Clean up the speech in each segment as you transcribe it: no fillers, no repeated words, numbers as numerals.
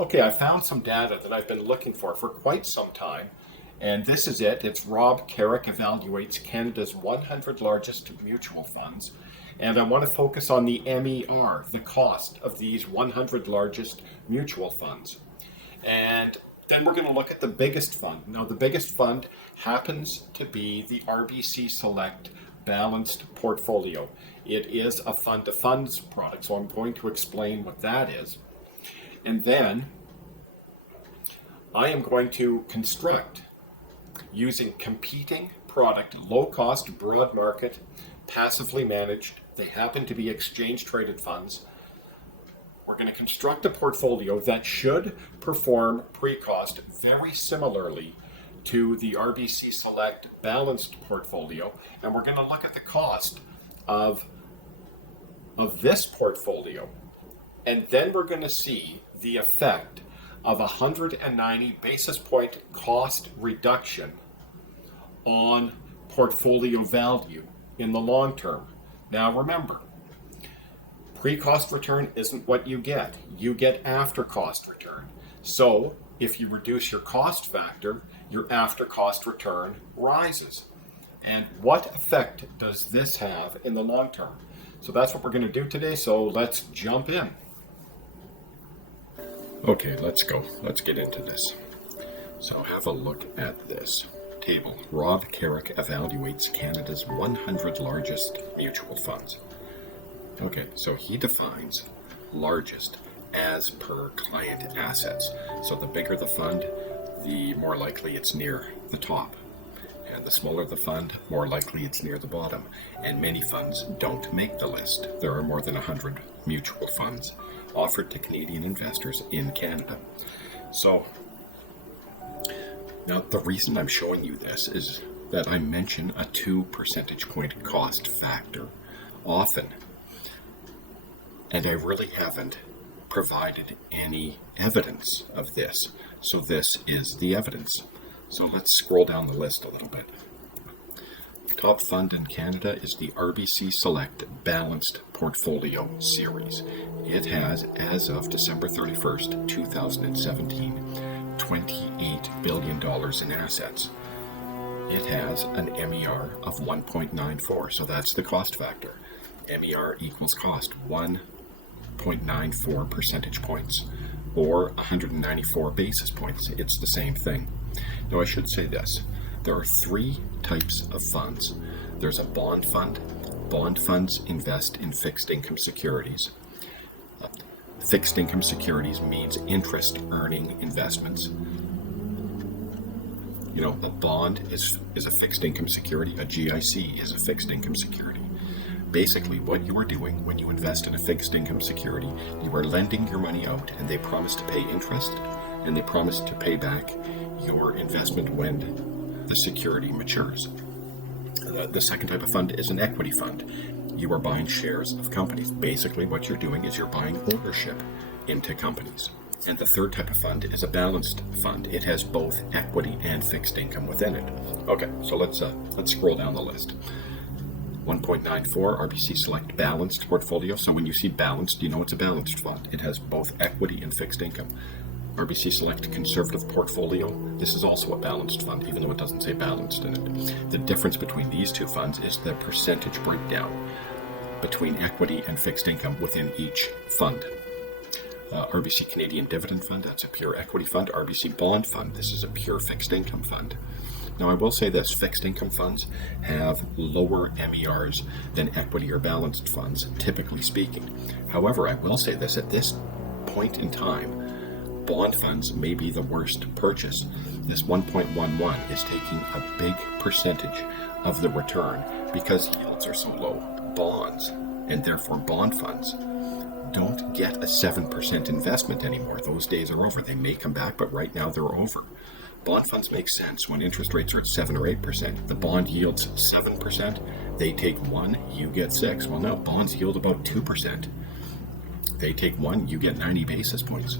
Okay, I found some data that I've been looking for quite some time, and this is it. It's Rob Carrick evaluates Canada's 100 largest mutual funds, and I want to focus on the MER, the cost of these 100 largest mutual funds. And then we're going to look at the biggest fund. Now, the biggest fund happens to be the RBC Select Balanced Portfolio. It is a fund to funds product, so I'm going to explain what that is. And then I am going to construct using competing product, low cost, broad market, passively managed. They happen to be exchange traded funds. We're going to construct a portfolio that should perform pre-cost very similarly to the RBC Select Balanced Portfolio. And we're going to look at the cost of this portfolio. And then we're going to see the effect of 190 basis point cost reduction on portfolio value in the long term. Now remember, pre-cost return isn't what you get. You get after cost return. So if you reduce your cost factor, your after cost return rises. And what effect does this have in the long term? So that's what we're going to do today. So let's jump in. Okay, let's go. Let's get into this. So have a look at this table. Rob Carrick evaluates Canada's 100 largest mutual funds. Okay, so he defines largest as per client assets. So the bigger the fund, the more likely it's near the top. And the smaller the fund, more likely it's near the bottom. And many funds don't make the list. There are more than 100 mutual funds offered to Canadian investors in Canada. So now the reason I'm showing you this is that I mention a 2 percentage point cost factor often. And I really haven't provided any evidence of this. So this is the evidence. So let's scroll down the list a little bit. Top fund in Canada is the RBC Select Balanced Portfolio Series. It has, as of December 31st, 2017, $28 billion in assets. It has an MER of 1.94, so that's the cost factor. MER equals cost, 1.94 percentage points, or 194 basis points. It's the same thing. Now I should say this. There are three types of funds. There's a bond fund. Bond funds invest in fixed income securities. Fixed income securities means interest earning investments. You know, a bond is a fixed income security. A GIC is a fixed income security. Basically, what you are doing when you invest in a fixed income security, you are lending your money out and they promise to pay interest and they promise to pay back your investment when the security matures. The second type of fund is an equity fund. You are buying shares of companies. Basically, what you're doing is you're buying ownership into companies. And the third type of fund is a balanced fund. It has both equity and fixed income within it. Okay, so let's scroll down the list. 1.94 RBC Select Balanced Portfolio. So when you see balanced, you know it's a balanced fund. It has both equity and fixed income. RBC Select Conservative Portfolio. This is also a balanced fund, even though it doesn't say balanced in it. The difference between these two funds is the percentage breakdown between equity and fixed income within each fund. RBC Canadian Dividend Fund, that's a pure equity fund. RBC Bond Fund, this is a pure fixed income fund. Now I will say this, fixed income funds have lower MERs than equity or balanced funds, typically speaking. However, I will say this, at this point in time, bond funds may be the worst purchase. This 1.11 is taking a big percentage of the return because yields are so low. Bonds, and therefore bond funds, don't get a 7% investment anymore. Those days are over. They may come back, but right now they're over. Bond funds make sense when interest rates are at 7 or 8%. The bond yields 7%. They take 1, you get 6. Well, no, bonds yield about 2%. They take 1, you get 90 basis points.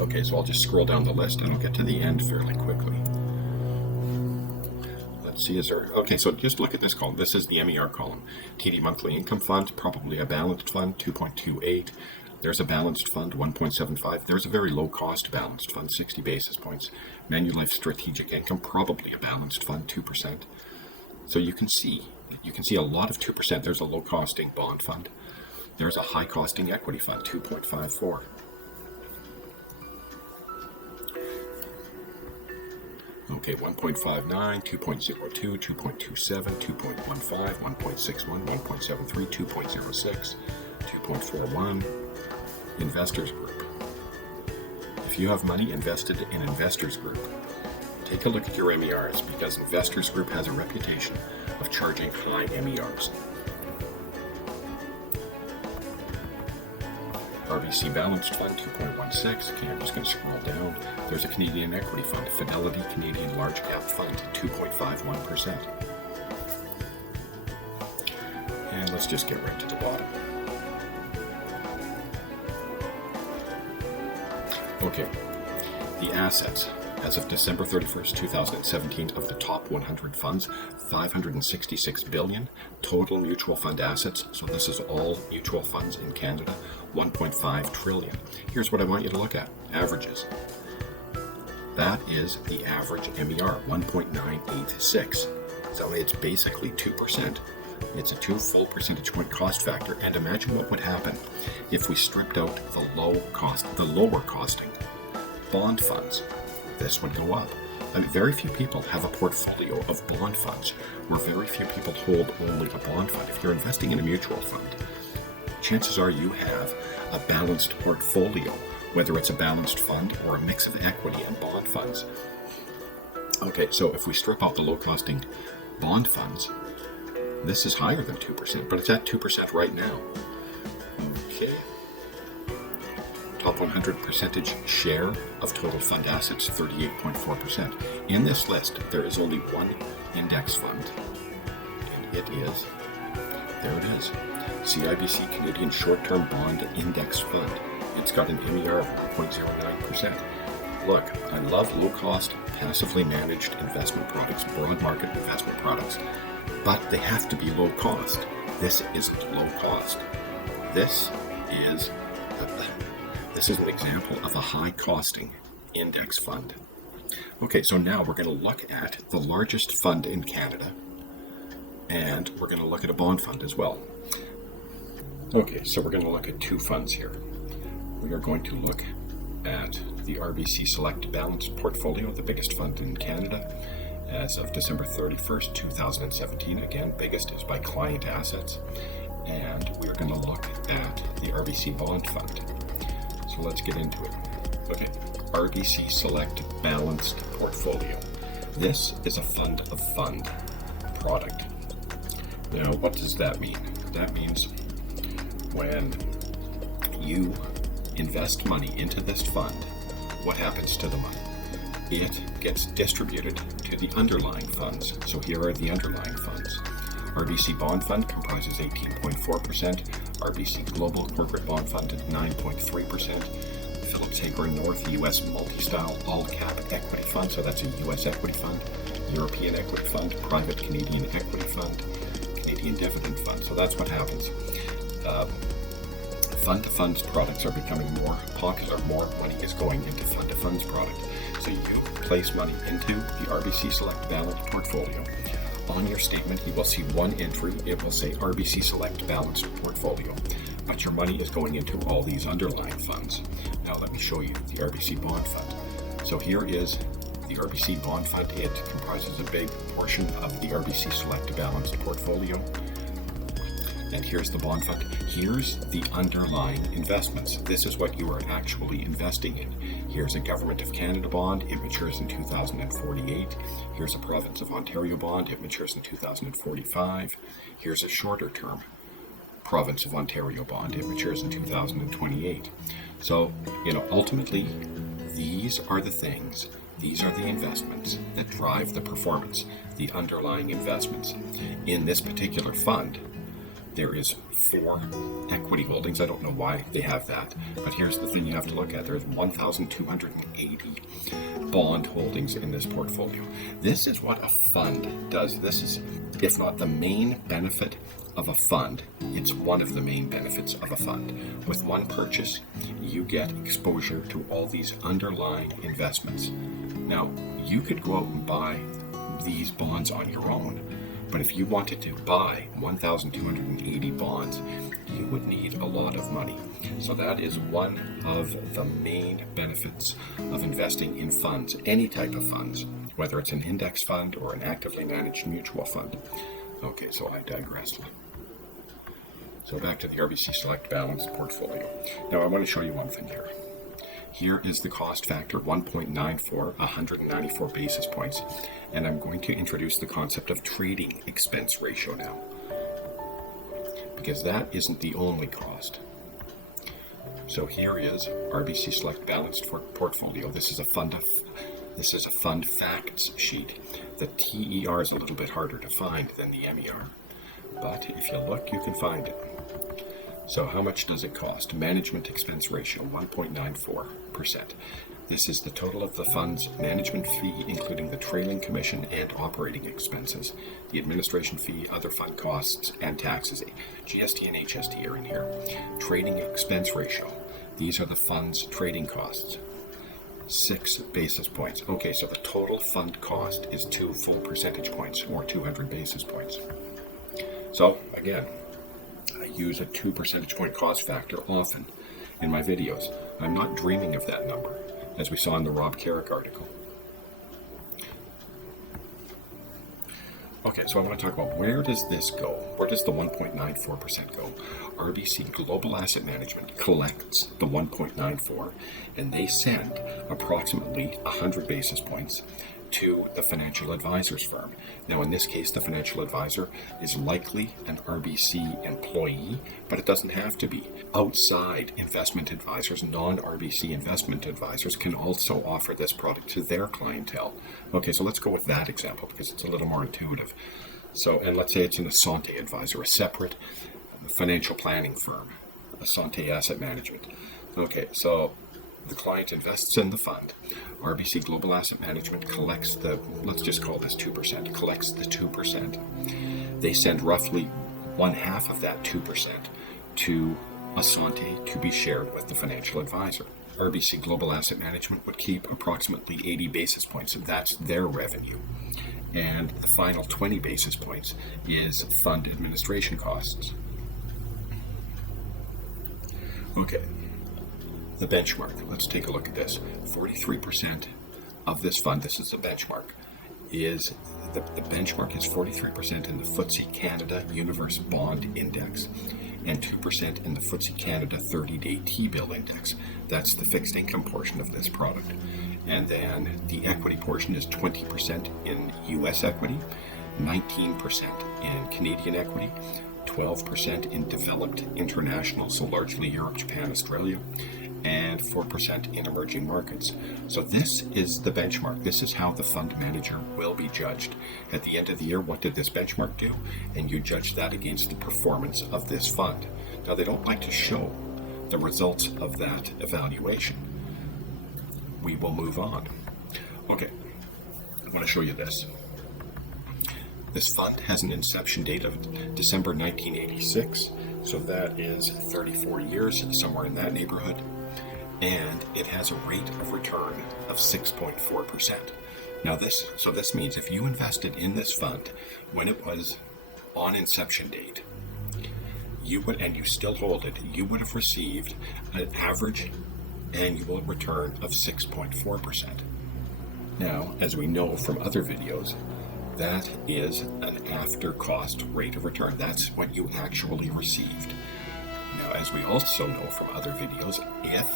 Okay, so I'll just scroll down the list and I'll get to the end fairly quickly. Let's see, okay, so just look at this column. This is the MER column. TD Monthly Income Fund, probably a balanced fund, 2.28. There's a balanced fund, 1.75. There's a very low-cost balanced fund, 60 basis points. Manulife Strategic Income, probably a balanced fund, 2%. So you can see a lot of 2%. There's a low-costing bond fund. There's a high-costing equity fund, 2.54. Okay, 1.59, 2.02, 2.27, 2.15, 1.61, 1.73, 2.06, 2.41. Investors Group. If you have money invested in Investors Group, take a look at your MERs, because Investors Group has a reputation of charging high MERs. RBC Balanced Fund, 2.16. Okay, I'm just going to scroll down. There's a Canadian Equity Fund, Fidelity Canadian Large Cap Fund, 2.51%. And let's just get right to the bottom. Okay, the assets as of December 31st, 2017, of the top 100 funds, 566 billion. Total mutual fund assets, so this is all mutual funds in Canada, 1.5 trillion. Here's what I want you to look at, averages. That is the average MER, 1.986. So it's basically 2%. It's a 2 full percentage point cost factor, and imagine what would happen if we stripped out the lower costing bond funds. This would go up. I mean, very few people have a portfolio of bond funds, where very few people hold only a bond fund. If you're investing in a mutual fund, chances are you have a balanced portfolio, whether it's a balanced fund or a mix of equity and bond funds. Okay, so if we strip out the low-costing bond funds, this is higher than 2%, but it's at 2% right now. Okay. Top 100 percentage share of total fund assets, 38.4%. In this list, there is only one index fund, and it is, there it is, CIBC Canadian Short-Term Bond Index Fund. It's got an MER of 1.09%. Look, I love low-cost, passively managed investment products, broad market investment products, but they have to be low cost. This isn't low cost. This is an example of a high costing index fund. Okay, so now we're going to look at the largest fund in Canada, and we're going to look at a bond fund as well. Okay, so we're going to look at two funds here. We are going to look at the RBC Select Balanced Portfolio, the biggest fund in Canada, as of December 31st, 2017. Again, biggest is by client assets. And we're going to look at the RBC Bond Fund. So let's get into it. Okay, RBC Select Balanced Portfolio. This is a fund of fund product. Now, what does that mean? That means when you invest money into this fund, what happens to the money? It gets distributed to the underlying funds. So here are the underlying funds. RBC Bond Fund comprises 18.4%, RBC Global Corporate Bond Fund at 9.3%, Phillips Hager North US Multi-Style All-Cap Equity Fund, so that's a US equity fund, European Equity Fund, Private Canadian Equity Fund, Canadian Dividend Fund. So that's what happens. Fund-to-funds products are becoming more popular. More money is going into fund-to-funds product. So you place money into the RBC Select Balanced Portfolio. On your statement, you will see one entry. It will say RBC Select Balanced Portfolio, but your money is going into all these underlying funds. Now let me show you the RBC Bond Fund. So here is the RBC Bond Fund. It comprises a big portion of the RBC Select Balanced Portfolio. And here's the bond fund. Here's the underlying investments. This is what you are actually investing in. Here's a Government of Canada bond. It matures in 2048. Here's a Province of Ontario bond. It matures in 2045. Here's a shorter term Province of Ontario bond. It matures in 2028. So, ultimately, these are the things, these are the investments that drive the performance, the underlying investments. In this particular fund, there is 4 equity holdings. I don't know why they have that, but here's the thing you have to look at. There's 1,280 bond holdings in this portfolio. This is what a fund does. This is, if not the main benefit of a fund, it's one of the main benefits of a fund. With one purchase, you get exposure to all these underlying investments. Now, you could go out and buy these bonds on your own, but if you wanted to buy 1,280 bonds, you would need a lot of money. So that is one of the main benefits of investing in funds, any type of funds, whether it's an index fund or an actively managed mutual fund. Okay, so I digressed. So back to the RBC Select Balanced portfolio. Now I want to show you one thing here. Here is the cost factor, 1.94, 194 basis points. And I'm going to introduce the concept of trading expense ratio now, because that isn't the only cost. So here is RBC Select Balanced portfolio. This is a fund facts sheet. The TER is a little bit harder to find than the MER, but if you look, you can find it. So how much does it cost? Management expense ratio, 1.94%. This is the total of the fund's management fee, including the trailing commission and operating expenses, the administration fee, other fund costs, and taxes. GST and HST are in here. Trading expense ratio. These are the fund's trading costs. 6 basis points. Okay, so the total fund cost is 2 full percentage points, or 200 basis points. So, again, I use a 2 percentage point cost factor often in my videos. I'm not dreaming of that number, as we saw in the Rob Carrick article. Okay, so I want to talk about, where does this go? Where does the 1.94% go? RBC Global Asset Management collects the 1.94, and they send approximately 100 basis points to the financial advisor's firm. Now, in this case, the financial advisor is likely an RBC employee, but it doesn't have to be. Outside investment advisors, non-RBC investment advisors, can also offer this product to their clientele. Okay, so let's go with that example because it's a little more intuitive. So, and let's say it's an Asante advisor, a separate financial planning firm, Asante Asset Management. Okay, so the client invests in the fund. RBC Global Asset Management collects the, let's just call this 2%, collects the 2%. They send roughly 1/2 of that 2% to Asante to be shared with the financial advisor. RBC Global Asset Management would keep approximately 80 basis points, and that's their revenue. And the final 20 basis points is fund administration costs. Okay. The benchmark. Let's take a look at this. 43% of this fund, this is the benchmark, is the benchmark is 43% in the FTSE Canada Universe Bond Index and 2% in the FTSE Canada 30-day T-bill index. That's the fixed income portion of this product. And then the equity portion is 20% in US equity, 19% in Canadian equity, 12% in developed international, so largely Europe, Japan, Australia, and 4% in emerging markets. So this is the benchmark. This is how the fund manager will be judged. At the end of the year, what did this benchmark do? And you judge that against the performance of this fund. Now, they don't like to show the results of that evaluation. We will move on. Okay, I want to show you this. This fund has an inception date of December 1986, so that is 34 years, somewhere in that neighborhood. And it has a rate of return of 6.4%. Now this means if you invested in this fund when it was on inception date, and you still hold it, you would have received an average annual return of 6.4%. Now, as we know from other videos, that is an after-cost rate of return. That's what you actually received. Now, as we also know from other videos, if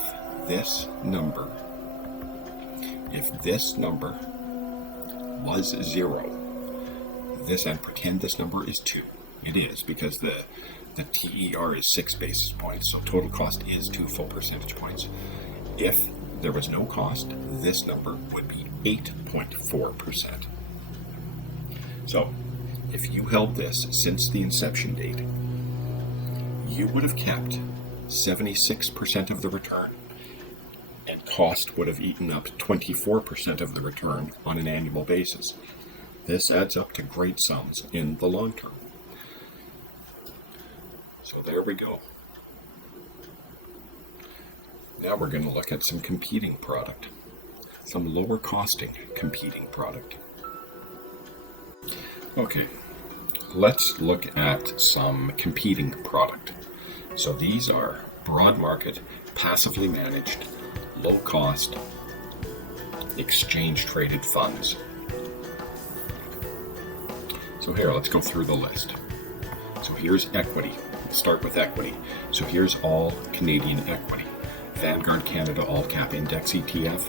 this number was 0, and pretend this number is 2. It is, because the TER is 6 basis points, so total cost is 2 full percentage points. If there was no cost, this number would be 8.4%. So, if you held this since the inception date, you would have kept 76% of the return, and cost would have eaten up 24% of the return on an annual basis. This adds up to great sums in the long term. So there we go. Now we're going to look at some competing product, some lower costing competing product. Okay, let's look at some competing product. So these are broad market, passively managed, low cost, exchange traded funds. So here, let's go through the list. So here's equity. Let's start with equity. So here's all Canadian equity. Vanguard Canada All Cap Index ETF,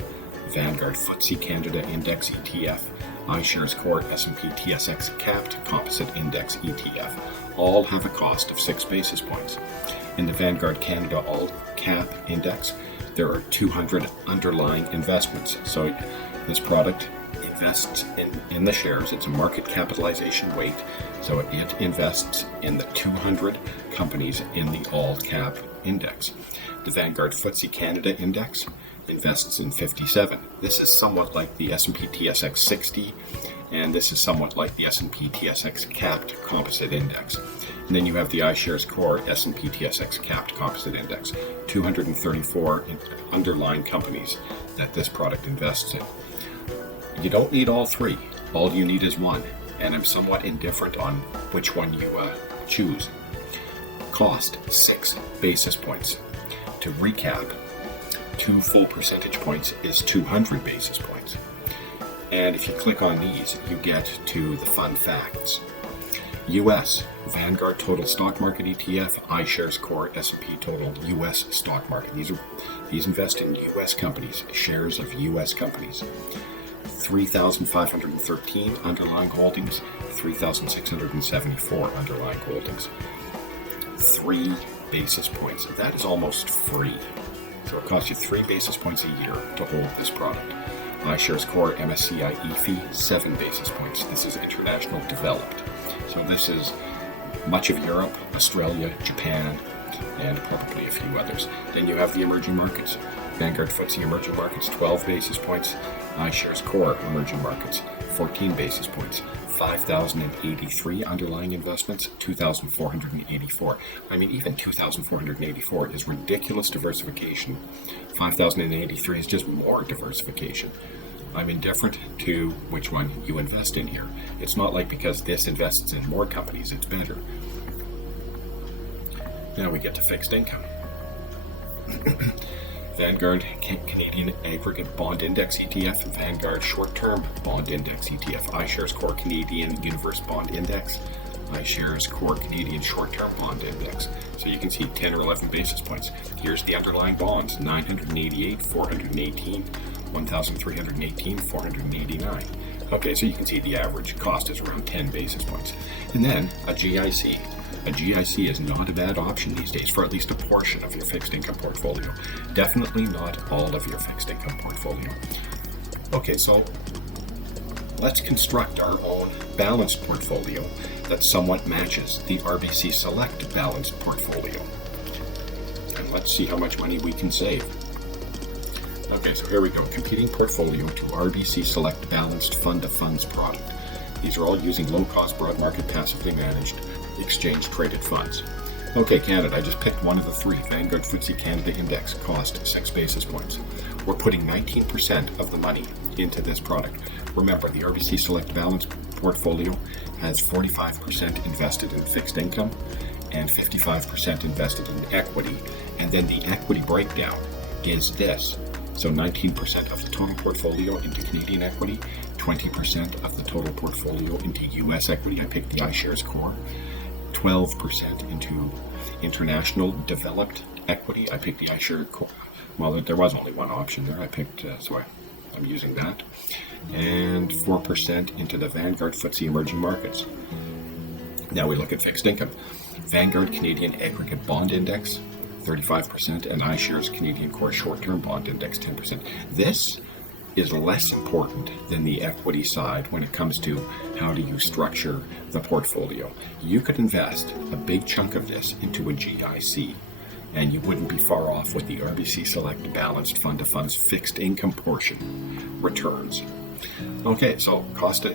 Vanguard FTSE Canada Index ETF, iShares Core S&P TSX Capped Composite Index ETF. All have a cost of 6 basis points. In the Vanguard Canada All Cap Index, there are 200 underlying investments. So this product invests in the shares. It's a market capitalization weight. So it invests in the 200 companies in the All Cap Index. The Vanguard FTSE Canada Index invests in 57. This is somewhat like the S&P TSX 60, and this is somewhat like the S&P TSX Capped Composite Index. And then you have the iShares Core S&P TSX Capped Composite Index, 234 underlying companies that this product invests in. You don't need all three. All you need is one, and I'm somewhat indifferent on which one you choose. Cost 6 basis points. To recap, 2 full percentage points is 200 basis points. And if you click on these, you get to the fun facts. US, Vanguard Total Stock Market ETF, iShares Core S&P Total US Stock Market. These invest in US companies, shares of US companies. 3,513 underlying holdings, 3,674 underlying holdings. 3 basis points. That is almost free. So it costs you 3 basis points a year to hold this product. iShares Core MSCI EFI, 7 basis points. This is international developed. So this is much of Europe, Australia, Japan, and probably a few others. Then you have the emerging markets. Vanguard FTSE Emerging Markets, 12 basis points. iShares Core Emerging Markets, 14 basis points. 5,083 underlying investments, 2,484. I mean, even 2,484 is ridiculous diversification. 5,083 is just more diversification. I'm indifferent to which one you invest in here. It's not like because this invests in more companies, it's better. Now we get to fixed income. Vanguard Canadian Aggregate Bond Index ETF, Vanguard Short-Term Bond Index ETF, iShares Core Canadian Universe Bond Index, iShares Core Canadian Short-Term Bond Index. So you can see 10 or 11 basis points. Here's the underlying bonds, 988, 418, 1,318, 489. Okay, so you can see the average cost is around 10 basis points. And then a GIC. A GIC is not a bad option these days for at least a portion of your fixed income portfolio. Definitely not all of your fixed income portfolio. Okay, so let's construct our own balanced portfolio that somewhat matches the RBC Select balanced portfolio. And let's see how much money we can save. Okay, so here we go. Competing portfolio to RBC Select Balanced Fund of Funds product. These are all using low-cost, broad market, passively managed, exchange-traded funds. Okay, Canada, I just picked one of the three. Vanguard FTSE Canada Index, cost 6 basis points. We're putting 19% of the money into this product. Remember, the RBC Select Balanced portfolio has 45% invested in fixed income and 55% invested in equity. And then the equity breakdown is this. So 19% of the total portfolio into Canadian equity, 20% of the total portfolio into US equity. I picked the iShares Core. 12% into international developed equity. I picked the iShares Core. Well, there was only one option there. I picked, so I'm using that. And 4% into the Vanguard FTSE Emerging Markets. Now we look at fixed income. Vanguard Canadian Aggregate Bond Index, 35%, and iShares Canadian Core Short-Term Bond Index, 10%. This is less important than the equity side when it comes to how do you structure the portfolio. You could invest a big chunk of this into a GIC, and you wouldn't be far off with the RBC Select Balanced Fund of Funds fixed income portion returns. Okay, so cost,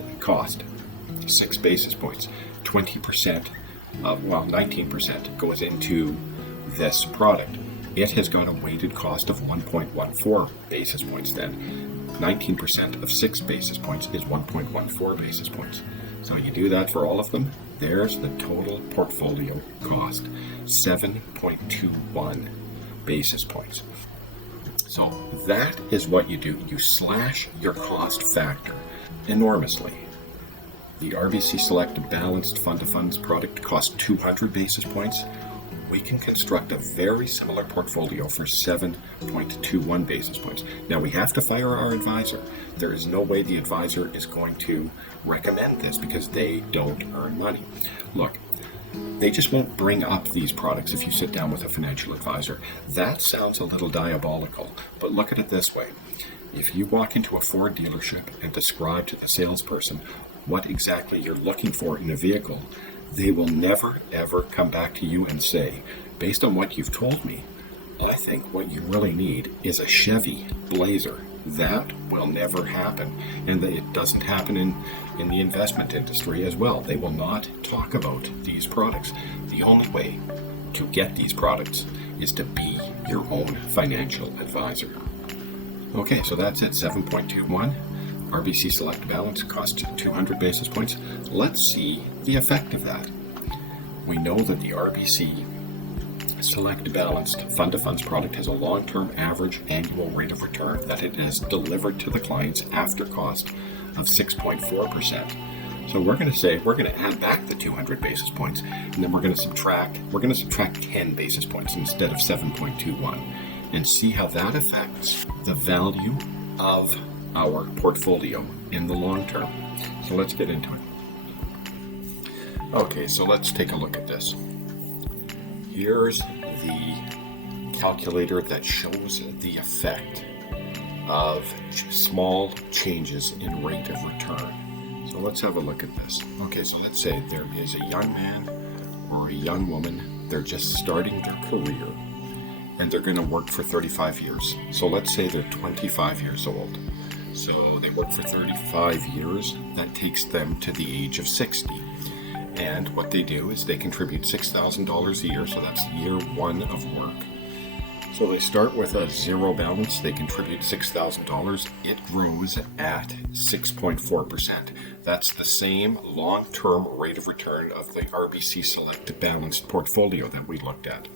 6 basis points, 20%, 19% goes into this product. It has got a weighted cost of 1.14 basis points then. 19% of 6 basis points is 1.14 basis points. So you do that for all of them, there's the total portfolio cost, 7.21 basis points. So that is what you do. You slash your cost factor enormously. The RBC Select Balanced Fund of Funds product costs 200 basis points. We can construct a very similar portfolio for 7.21 basis points. Now we have to fire our advisor. There is no way the advisor is going to recommend this because they don't earn money. Look, they just won't bring up these products if you sit down with a financial advisor. That sounds a little diabolical, but look at it this way. If you walk into a Ford dealership and describe to the salesperson what exactly you're looking for in a vehicle, they will never, ever come back to you and say, based on what you've told me, I think what you really need is a Chevy Blazer. That will never happen. And it doesn't happen in the investment industry as well. They will not talk about these products. The only way to get these products is to be your own financial advisor. Okay, so that's it, 7.21. RBC Select Balance costs 200 basis points. Let's see the effect of that. We know that the RBC Select Balanced Fund of Funds product has a long-term average annual rate of return that it has delivered to the clients after cost of 6.4%. So we're going to say we're going to add back the 200 basis points, and then we're going to subtract 10 basis points instead of 7.21, and see how that affects the value of our portfolio in the long term. So let's get into it. Okay, so let's take a look at this. Here's the calculator that shows the effect of small changes in rate of return. So let's have a look at this. Okay, so let's say there is a young man or a young woman, they're just starting their career and they're going to work for 35 years. So let's say they're 25 years old. So they work for 35 years, that takes them to the age of 60. And what they do is they contribute $6,000 a year, so that's year one of work. So they start with a zero balance, they contribute $6,000, it grows at 6.4%. That's the same long-term rate of return of the RBC Select Balanced portfolio that we looked at.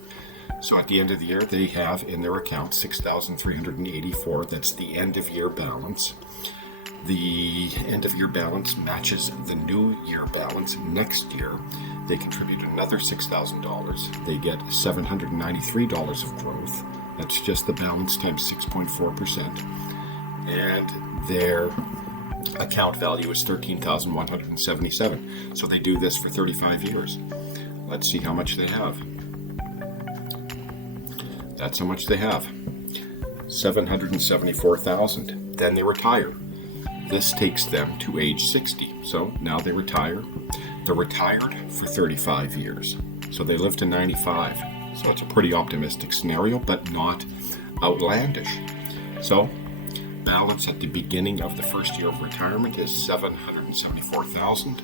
So at the end of the year, they have in their account $6,384. That's the end of year balance. The end of year balance matches the new year balance next year. They contribute another $6,000. They get $793 of growth. That's just the balance times 6.4%. And their account value is $13,177. So they do this for 35 years. Let's see how much they have. That's how much they have. $774,000. Then they retire. This takes them to age 60. So now they retire. They're retired for 35 years. So they live to 95. So it's a pretty optimistic scenario, but not outlandish. So balance at the beginning of the first year of retirement is $774,000.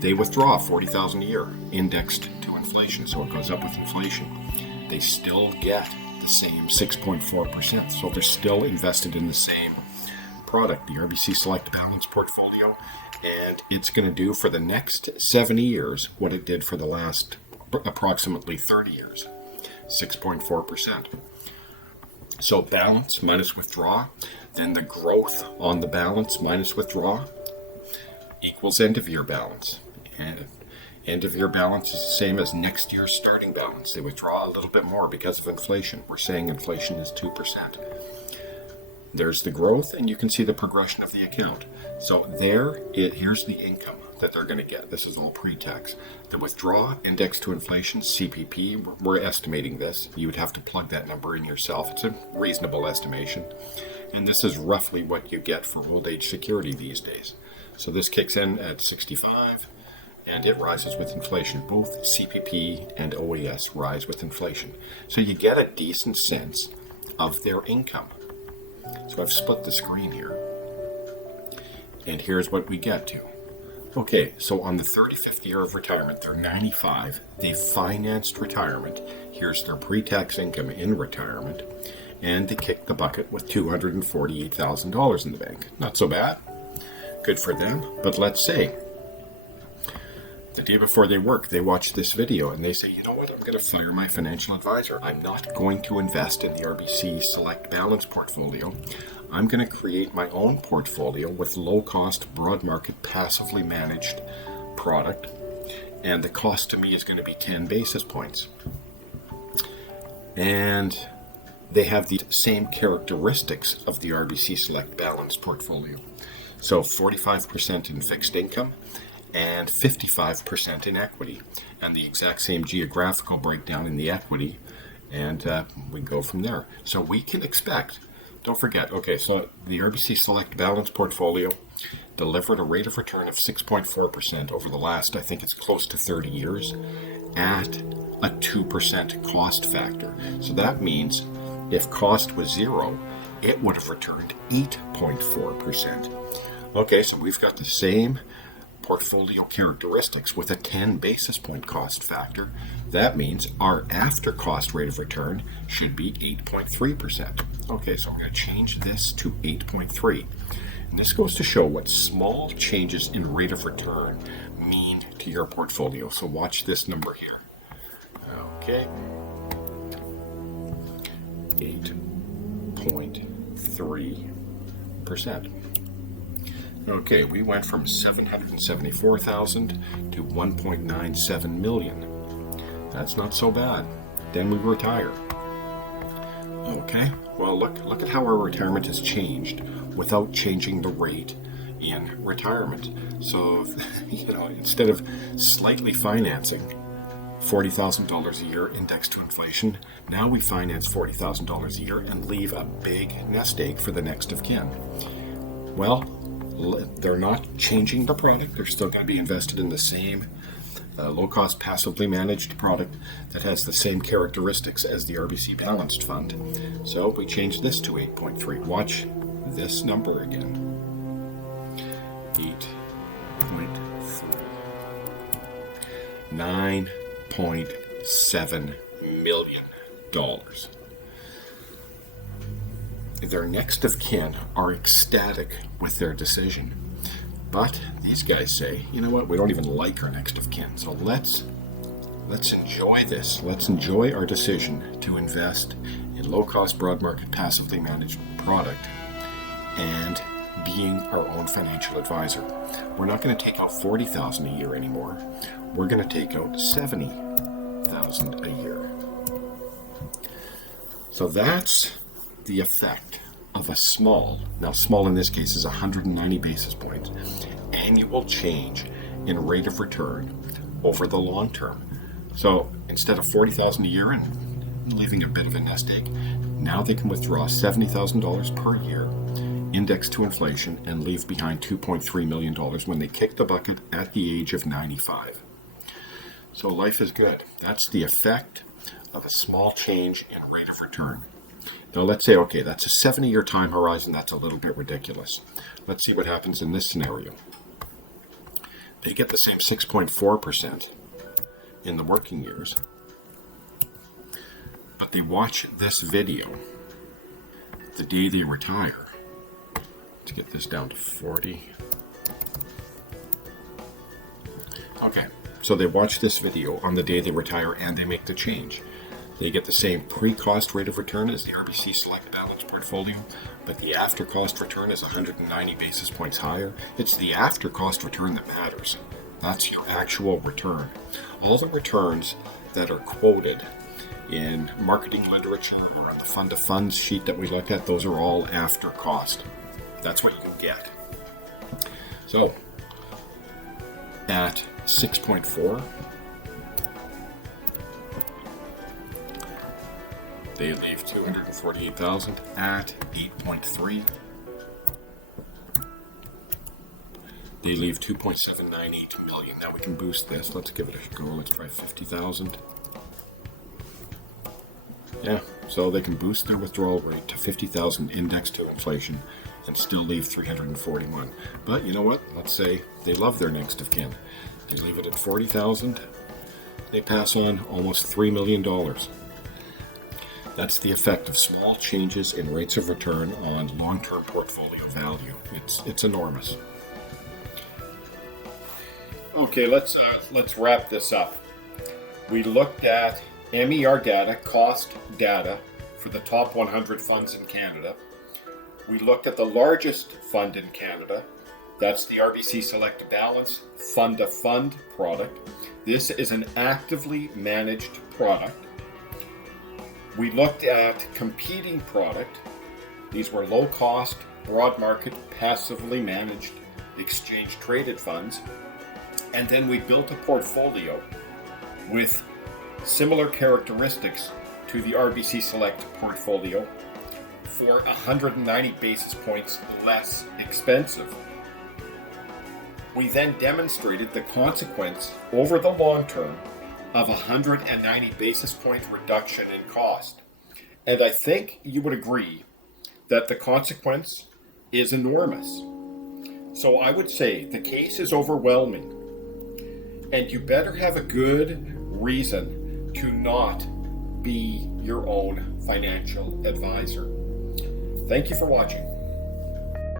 They withdraw $40,000 a year, indexed to inflation, so it goes up with inflation. They still get the same 6.4%, so they're still invested in the same product, the RBC Select Balance portfolio, and it's going to do for the next 70 years what it did for the last approximately 30 years, 6.4%. So balance minus withdraw, then the growth on the balance minus withdraw equals end of year balance. And end of year balance is the same as next year's starting balance. They withdraw a little bit more because of inflation. We're saying inflation is 2%. There's the growth, and you can see the progression of the account. So here's the income that they're going to get. This is all pre-tax. The withdraw, index to inflation, CPP, we're estimating this. You would have to plug that number in yourself. It's a reasonable estimation. And this is roughly what you get for old age security these days. So this kicks in at 65 and it rises with inflation. Both CPP and OAS rise with inflation. So you get a decent sense of their income. So I've split the screen here. And here's what we get to. Okay, so on the 35th year of retirement, they're 95. They financed retirement. Here's their pre-tax income in retirement. And they kicked the bucket with $248,000 in the bank. Not so bad. Good for them. But let's say the day before they work, they watch this video and they say, you know what, I'm going to fire my financial advisor. I'm not going to invest in the RBC Select Balance portfolio. I'm going to create my own portfolio with low-cost, broad market, passively managed product. And the cost to me is going to be 10 basis points. And they have the same characteristics of the RBC Select Balance portfolio. So 45% in fixed income and 55% in equity. And the exact same geographical breakdown in the equity. And we go from there. So we can expect, don't forget, okay, so the RBC Select Balance portfolio delivered a rate of return of 6.4% over the last, I think it's close to 30 years, at a 2% cost factor. So that means if cost was zero, it would have returned 8.4%. Okay, so we've got the same portfolio characteristics with a 10 basis point cost factor. That means our after cost rate of return should be 8.3%. Okay, so I'm going to change this to 8.3. And this goes to show what small changes in rate of return mean to your portfolio. So watch this number here. Okay. 8.3%. Okay, we went from 774,000 to 1.97 million. That's not so bad. Then we retire. Okay, well look at how our retirement has changed without changing the rate in retirement. So, instead of slightly financing $40,000 a year indexed to inflation, now we finance $40,000 a year and leave a big nest egg for the next of kin. Well, they're not changing the product. They're still going to be invested in the same low-cost, passively managed product that has the same characteristics as the RBC Balanced Fund. So we change this to 8.3. Watch this number again. 8.3. $9.7 million. Their next of kin are ecstatic with their decision. But these guys say, you know what, we don't even like our next of kin. So let's enjoy this. Let's enjoy our decision to invest in low-cost, broad market, passively managed product and being our own financial advisor. We're not going to take out $40,000 a year anymore. We're going to take out $70,000 a year. So that's the effect of a small, now small in this case is 190 basis points, annual change in rate of return over the long term. So instead of $40,000 a year and leaving a bit of a nest egg, now they can withdraw $70,000 per year, indexed to inflation, and leave behind $2.3 million when they kick the bucket at the age of 95. So life is good. That's the effect of a small change in rate of return. Now let's say, okay, that's a 70-year time horizon. That's a little bit ridiculous. Let's see what happens in this scenario. They get the same 6.4% in the working years, but they watch this video the day they retire. Let's get this down to 40. Okay, so they watch this video on the day they retire and they make the change. They get the same pre-cost rate of return as the RBC Select Balance portfolio, but the after-cost return is 190 basis points higher. It's the after-cost return that matters. That's your actual return. All the returns that are quoted in marketing literature or on the fund of funds sheet that we look at, those are all after cost. That's what you get. So, at 6.4, They leave 248,000 at 8.3. They leave 2.798 million. Now we can boost this. Let's give it a go. Let's try 50,000. Yeah, so they can boost their withdrawal rate to 50,000 indexed to inflation and still leave 341. But you know what? Let's say they love their next of kin. They leave it at 40,000. They pass on almost $3 million. That's the effect of small changes in rates of return on long-term portfolio value. It's enormous. Okay, let's wrap this up. We looked at MER data, cost data for the top 100 funds in Canada. We looked at the largest fund in Canada. That's the RBC Select Balance fund-to-fund product. This is an actively managed product. We looked at competing product. These were low-cost, broad market, passively managed, exchange-traded funds. And then we built a portfolio with similar characteristics to the RBC Select portfolio for 190 basis points less expensive. We then demonstrated the consequence over the long term of 190 basis point reduction in cost. And I think you would agree that the consequence is enormous. So I would say the case is overwhelming, and you better have a good reason to not be your own financial advisor. Thank you for watching.